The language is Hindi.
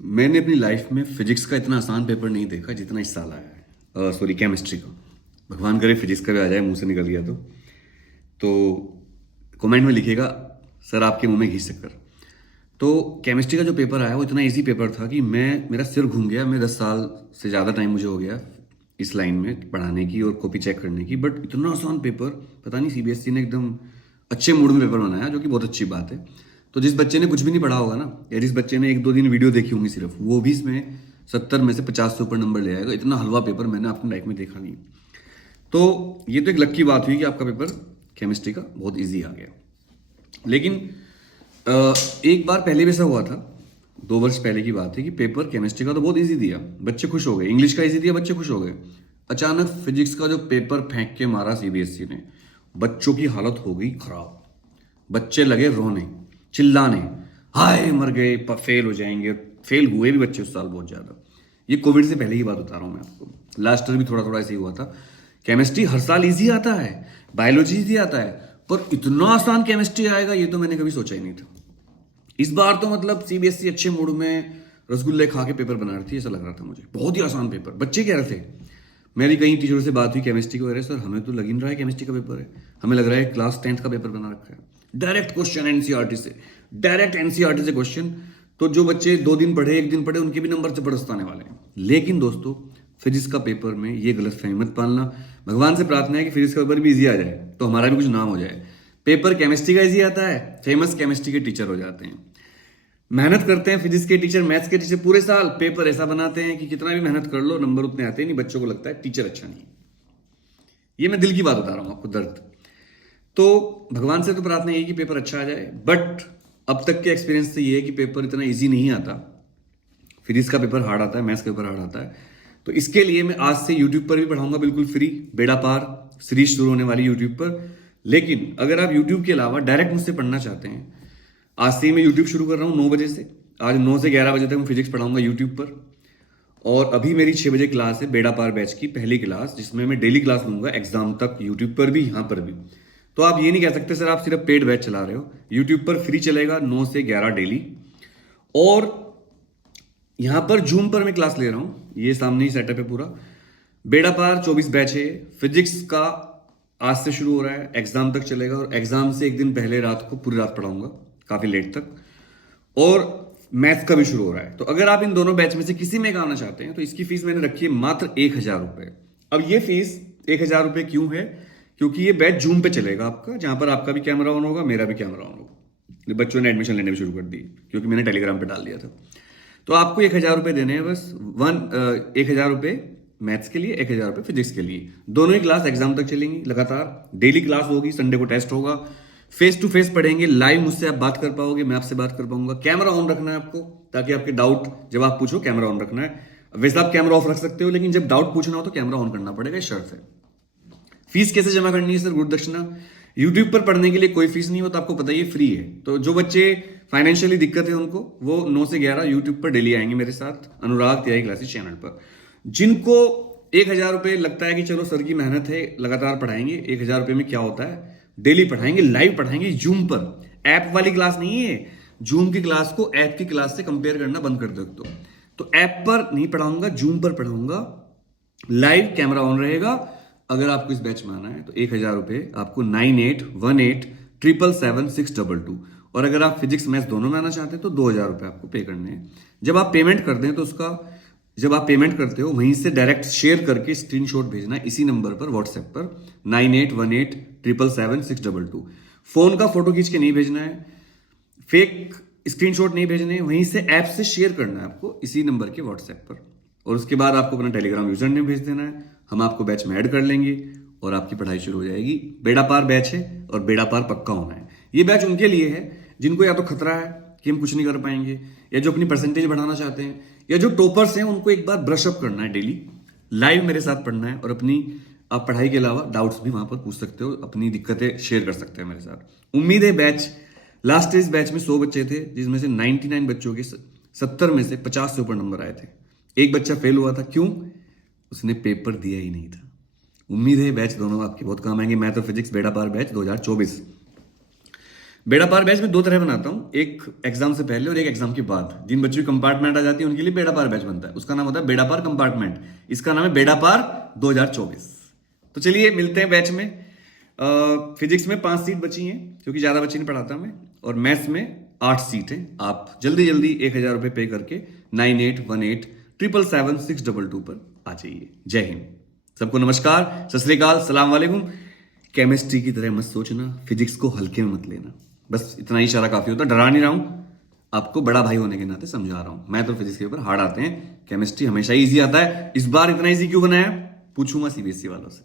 मैंने अपनी लाइफ में फिजिक्स का इतना आसान पेपर नहीं देखा जितना इस साल आया है। सॉरी, केमिस्ट्री का। भगवान करे फिजिक्स का भी आ जाए, मुंह से निकल गया तो कमेंट में लिखिएगा सर आपके मुंह में घी शक्कर। तो केमिस्ट्री का जो पेपर आया वो इतना इजी पेपर था कि मेरा सिर घूम गया। मैं 10 साल से ज़्यादा टाइम मुझे हो गया इस लाइन में पढ़ाने की और कॉपी चेक करने की, बट इतना आसान पेपर पता नहीं सीबीएसई ने एकदम अच्छे मूड में पेपर बनाया, जो कि बहुत अच्छी बात है। तो जिस बच्चे ने कुछ भी नहीं पढ़ा होगा ना, या जिस बच्चे ने 1-2 दिन वीडियो देखी होंगी सिर्फ, वो भी इसमें 70 में से 50 से ऊपर नंबर ले आएगा। इतना हलवा पेपर मैंने अपनी लाइफ में देखा नहीं। तो ये तो एक लकी बात हुई कि आपका पेपर केमिस्ट्री का बहुत ईजी आ गया। लेकिन एक बार पहले भी ऐसा हुआ था, 2 वर्ष पहले की बात है, कि पेपर केमिस्ट्री का तो बहुत इजी दिया, बच्चे खुश हो गए। इंग्लिश का इजी दिया, बच्चे खुश हो गए। अचानक फिजिक्स का जो पेपर फेंक के मारा सीबीएसई ने, बच्चों की हालत हो गई खराब। बच्चे लगे रोने, चिल्लाने, हाय मर गए, फेल हो जाएंगे। फेल हुए भी बच्चे उस साल बहुत ज्यादा। ये कोविड से पहले की बात बता रहा हूँ मैं आपको। लास्ट ईयर भी थोड़ा थोड़ा ऐसे ही हुआ था। केमिस्ट्री हर साल इजी आता है, बायोलॉजी इजी आता है, पर इतना आसान केमिस्ट्री आएगा ये तो मैंने कभी सोचा ही नहीं था। इस बार तो मतलब सीबीएसई अच्छे मूड में रसगुल्ले खा के पेपर बना रही थी, ऐसा लग रहा था मुझे। बहुत ही आसान पेपर, बच्चे कह रहे थे। मेरी कई टीचरों से बात हुई केमिस्ट्री को, अरे सर हमें तो लग ही नहीं रहा है केमिस्ट्री का पेपर है, हमें लग रहा है क्लास 10th का पेपर बना रखा है। डायरेक्ट क्वेश्चन एनसीईआरटी से, डायरेक्ट एनसीईआरटी से क्वेश्चन। तो जो बच्चे 2 दिन पढ़े, 1 दिन पढ़े, उनके भी नंबर जबरदस्त आने वाले हैं। लेकिन दोस्तों, फिजिक्स का पेपर में ये गलत फहमी मत पालना। भगवान से प्रार्थना है कि फिजिक्स का पेपर भी इजी आ जाए, तो हमारा भी कुछ नाम हो जाए। पेपर केमिस्ट्री का इजी आता है, फेमस केमिस्ट्री के टीचर हो जाते हैं। मेहनत करते हैं फिजिक्स के टीचर, मैथ्स के टीचर, पूरे साल पेपर ऐसा बनाते हैं कि कितना भी मेहनत कर लो नंबर उतने आते नहीं। बच्चों को लगता है टीचर अच्छा नहीं। ये मैं दिल की बात बता रहा हूँ आपको, दर्द। तो भगवान से तो प्रार्थना यही कि पेपर अच्छा आ जाए, बट अब तक के एक्सपीरियंस से ये है कि पेपर इतना इजी नहीं आता। फिजिक्स का पेपर हार्ड आता है, मैथ्स का पेपर हार्ड आता है। तो इसके लिए मैं आज से यूट्यूब पर भी पढ़ाऊंगा, बिल्कुल फ्री। बेड़ा पार सीरीज शुरू होने वाली यूट्यूब पर। लेकिन अगर आप यूट्यूब के अलावा डायरेक्ट मुझसे पढ़ना चाहते हैं, आज से ही मैं यूट्यूब शुरू कर रहा हूँ 9 बजे से। आज 9 से 11 बजे तक मैं फिजिक्स पढ़ाऊंगा यूट्यूब पर। और अभी मेरी 6 बजे क्लास है बेड़ा पार बैच की, पहली क्लास, जिसमें मैं डेली क्लास लूंगा एग्जाम तक, यूट्यूब पर भी, यहाँ पर भी। तो आप ये नहीं कह सकते सर आप सिर्फ पेड बैच चला रहे हो। यूट्यूब पर फ्री चलेगा 9 से 11 डेली। और यहाँ पर जूम पर मैं क्लास ले रहा हूँ, ये सामने ही सेटअप है पूरा। बेड़ा पार 24 बैच है। फिजिक्स का आज से शुरू हो रहा है, एग्जाम तक चलेगा, और एग्जाम से 1 दिन पहले रात को पूरी रात पढ़ाऊंगा, काफी लेट तक। और मैथ्स का भी शुरू हो रहा है। तो अगर आप इन दोनों बैच में से किसी में आना चाहते हैं तो इसकी फीस मैंने रखी है मात्र 1,000 रुपए। अब ये फीस 1,000 रुपए क्यों है? क्योंकि ये बैच जूम पे चलेगा आपका, जहां पर आपका भी कैमरा ऑन होगा, मेरा भी कैमरा ऑन होगा। बच्चों ने एडमिशन लेने भी शुरू कर दी, क्योंकि मैंने टेलीग्राम पे डाल दिया था। तो आपको 1,000 रुपए देने हैं बस। 1,000 रुपए मैथ्स के लिए, 1,000 रुपए फिजिक्स के लिए। दोनों ही क्लास एग्जाम तक चलेंगी लगातार। डेली क्लास होगी, संडे को टेस्ट होगा। फेस टू फेस पढ़ेंगे, लाइव मुझसे आप बात कर पाओगे, मैं आपसे बात कर पाऊंगा। कैमरा ऑन रखना है आपको, ताकि आपके डाउट जब आप पूछो कैमरा ऑन रखना है। वैसे आप कैमरा ऑफ रख सकते हो, लेकिन जब डाउट पूछना हो तो कैमरा ऑन करना पड़ेगा, शर्त है। फीस कैसे जमा करनी है सर? गुरु दक्षिणा। यूट्यूब पर पढ़ने के लिए कोई फीस नहीं होता, आपको पता ही है, फ्री है। तो जो बच्चे फाइनेंशियली दिक्कत है उनको, वो 9 से 11 यूट्यूब पर डेली आएंगे मेरे साथ, अनुराग तिवारी क्लासेस चैनल पर। जिनको 1,000 रुपए लगता है कि चलो सर की मेहनत है, लगातार पढ़ाएंगे, 1,000 रुपए में क्या होता है, डेली पढ़ाएंगे, लाइव पढ़ाएंगे, जूम पर। ऐप वाली क्लास नहीं है। जूम की क्लास को ऐप की क्लास से कंपेयर करना बंद कर दो। तो ऐप पर नहीं पढ़ाऊंगा, जूम पर पढ़ाऊंगा, लाइव, कैमरा ऑन रहेगा। अगर आपको इस बैच में आना है तो 1,000 रुपए आपको 9818777622। और अगर आप फिजिक्स मैथ्स दोनों में आना चाहते हैं तो 2,000 रुपए आपको पे करने हैं। जब आप पेमेंट कर दें तो उसका, जब आप पेमेंट करते हो वहीं से डायरेक्ट शेयर करके स्क्रीनशॉट भेजना है इसी नंबर पर, व्हाट्सएप पर 9818777622। फोन का फोटो खींच के नहीं भेजना है, फेक स्क्रीनशॉट नहीं भेजने हैं, वहीं से ऐप से शेयर करना है आपको इसी नंबर के व्हाट्सएप पर। और उसके बाद आपको अपना टेलीग्राम यूजर नेम भेज देना है, हम आपको बैच में ऐड कर लेंगे और आपकी पढ़ाई शुरू हो जाएगी। बेड़ा पार बैच है और बेड़ा पार पक्का होना है। ये बैच उनके लिए है जिनको या तो खतरा है कि हम कुछ नहीं कर पाएंगे, या जो अपनी परसेंटेज बढ़ाना चाहते हैं, या जो टॉपर्स हैं उनको एक बार ब्रशअप करना है, डेली लाइव मेरे साथ पढ़ना है। और अपनी आप पढ़ाई के अलावा डाउट्स भी वहां पर पूछ सकते हो, अपनी दिक्कतें शेयर कर सकते हैं मेरे साथ। उम्मीद है बैच, लास्ट इस बैच में 100 बच्चे थे, जिसमें से 99 बच्चों के 70 में से 50 से ऊपर नंबर आए थे। एक बच्चा फेल हुआ था, क्यों? उसने पेपर दिया ही नहीं था। उम्मीद है बैच दोनों आपके बहुत काम आएंगे, मैथ और फिजिक्स बेड़ा पार बैच 2024। बेड़ा पार बैच में दो तरह बनाता हूँ, एक एग्जाम से पहले और एक एग्जाम के बाद। जिन बच्चों की कंपार्टमेंट आ जाती है उनके लिए बेड़ा पार बैच बनता है, उसका नाम होता है बेड़ा पार कंपार्टमेंट। इसका नाम है बेड़ा पार 2024। तो चलिए मिलते हैं बैच में। फिजिक्स में 5 सीट बची हैं क्योंकि ज्यादा बच्चे नहीं पढ़ाता मैं, और मैथ्स में 8 सीट है। आप जल्दी जल्दी 1000 रुपये पे करके 9818777622 पर आ जाइए। जय हिंद। सबको नमस्कार, सत श्री अकाल, सलाम वालेकुम। केमिस्ट्री की तरह मत सोचना, फिजिक्स को हल्के में मत लेना, बस इतना ही इशारा काफी होता है। डरा नहीं रहा हूं, आपको बड़ा भाई होने के नाते समझा रहा हूं। मैं तो फिजिक्स के पेपर हार्ड आते हैं, केमिस्ट्री हमेशा इजी आता है। इस बार इतना इजी क्यों बनाया, पूछूंगा सीबीएसई वालों से।